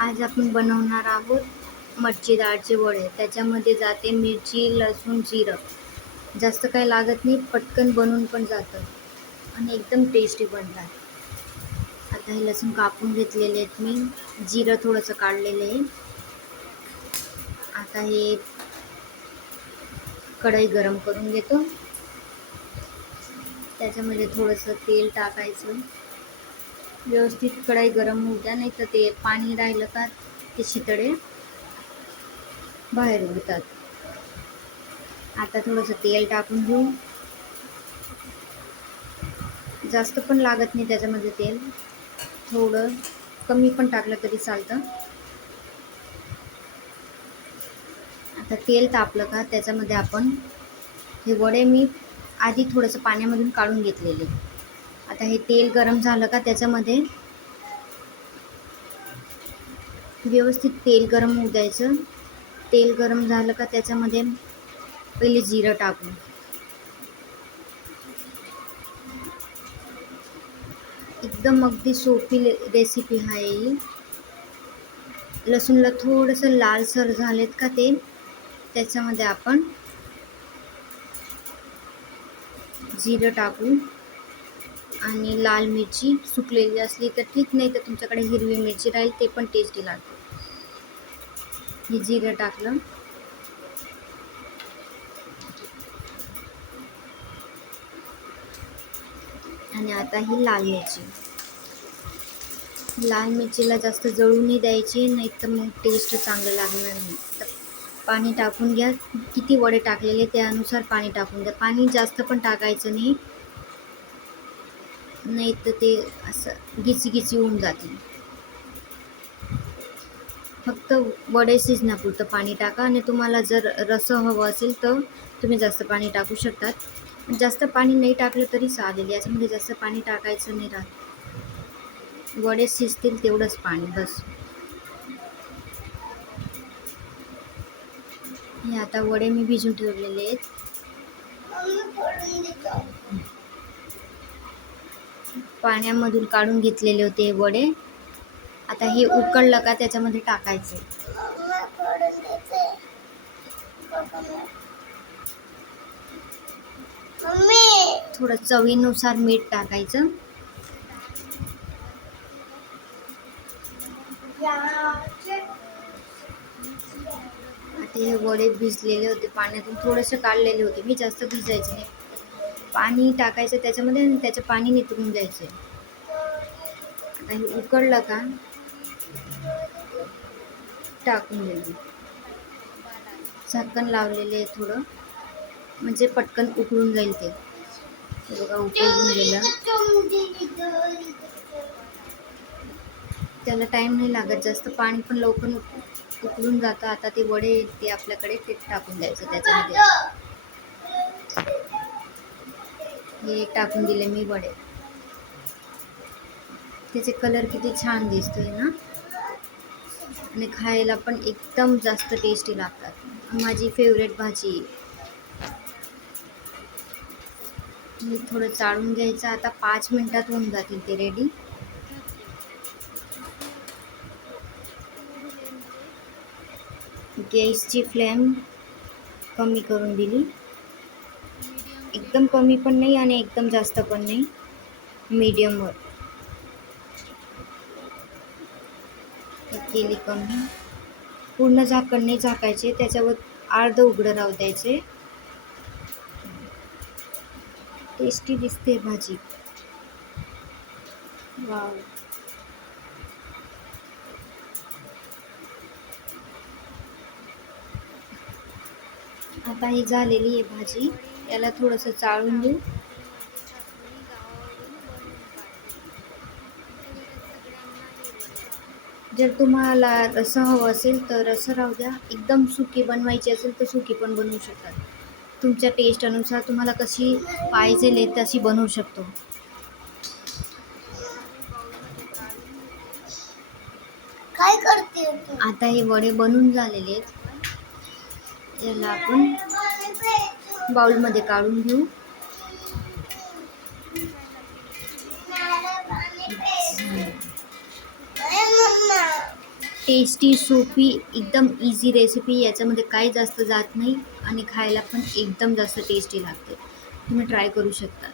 आज आपण बनवणार आहोत मटची डाळचे वडे. त्याच्यामध्ये जाते मिरची, लसूण, जिरं. जास्त काही लागत नाही, पटकन बनून पण जातं आणि एकदम टेस्टी बनतात. आता हे लसूण कापून घेतलेले आहेत मी, जिरं थोडंसं काढलेलं आहे. आता हे कढई गरम करून घेतो. त्याच्यामध्ये थोडंसं तेल टाकायचं. व्यवस्थित कढई गरम होऊ द्या, नाही तर ते पाणी राहिलं का ते शितडे बाहेर उडतात. आता थोडंसं तेल टाकून घेऊ. जास्त पण लागत नाही त्याच्यामध्ये तेल, थोडं कमी पण टाकलं तरी चालतं. आता तेल तापलं का त्याच्यामध्ये आपण हे वडे मी आधी थोडंसं पाण्यामधून काढून घेतलेले. आता हे तेल गरम झालं का त्याच्यामध्ये व्यवस्थित तेल गरम होऊ द्यायचं. तेल गरम झालं का त्याच्यामध्ये पहिले जिरं टाकू. एकदम अगदी सोपी रेसिपी आहे ही. लसूणला थोडंसं लालसर झालेत का ते त्याच्यामध्ये आपण जिरं टाकू आणि लाल मिरची सुकलेली असली तर ठीक, नाही तर तुमच्याकडे हिरवी मिरची राहील ते पण टेस्टी लागते. हे जिरं टाकलं. आणि आता ही लाल मिरची. लाल मिरचीला जास्त जळूनही द्यायची नाही, तर मग टेस्ट चांगलं लागणार नाही. तर पाणी टाकून घ्या. किती वडे टाकलेले त्यानुसार पाणी टाकून द्या. पाणी जास्त पण टाकायचं नाही, नाही तर ते असं गिची होऊन जातील. फक्त वडे शिजण्यापुरतं पाणी टाका. आणि तुम्हाला जर रस्सं हवं असेल तर तुम्ही जास्त पाणी टाकू शकतात. जास्त पाणी नाही टाकलं तरी चालेल, याच्यामध्ये जास्त पाणी टाकायचं नाही राहत. वडे शिजतील तेवढंच पाणी बस. हे आता वडे मी भिजून ठेवलेले आहेत. पाण्यामधून काढून घेतलेले होते वडे. आता हे उकळलं का त्याच्यामध्ये टाकायचे. थोडं चवीनुसार मीठ टाकायचं. आता हे वडे भिजलेले होते, पाण्यातून थोडेसे काढलेले होते मी, जास्त भिजायचे नाही. पाणी टाकायचं त्याच्यामध्ये आणि त्याचं पाणी निथळून द्यायचं. आता हे उकळलं का टाकून द्यायचं. झाकण लावलेले आहे थोडं, म्हणजे पटकन उकळून जाईल ते. बघा उकळून गेलं. त्याला टाईम नाही लागत जास्त, पाणी पण लवकर उकळून जातं. आता ते वडे ते आपल्याकडे ते टाकून द्यायचं त्याच्यामध्ये. हे टाकून दिले मी वडे. त्याचे कलर किती छान दिसतोय ना, आणि खायला पण एकदम जास्त टेस्टी लागतात. माझी फेवरेट भाजी. मी थोडं चाळून घ्यायचं. आता 5 मिनिटात होऊन जातील ते रेडी. गॅसची फ्लेम कमी करून दिली. एकदम कमी पण नाही आणि एकदम जास्त पण नाही, मीडियमवर केली कमी. पूर्ण झाकण नाही झाकायचे, त्याच्यावर अर्ध उघडं राहू द्यायचे. टेस्टी दिसते भाजी. वाव. आता ही झालेली आहे भाजी. याला थोडंसं चाळून घेऊ. जर तुम्हाला रस्सा हवं असेल तर रस्सा राहू द्या. एकदम सुकी बनवायची असेल तर सुकी पण बनवू शकतात. तुमच्या टेस्ट अनुसार तुम्हाला कशी पाहिजे तशी बनवू शकतो. काय करते आता हे वडे बनून झालेले आहेत. याला आपण बाउलमध्ये काढून घेऊ. टेस्टी, सोपी, एकदम इझी रेसिपी. याच्यामध्ये काही जास्त जात नाही आणि खायला पण एकदम जास्त टेस्टी लागते. तुम्ही ट्राय करू शकता.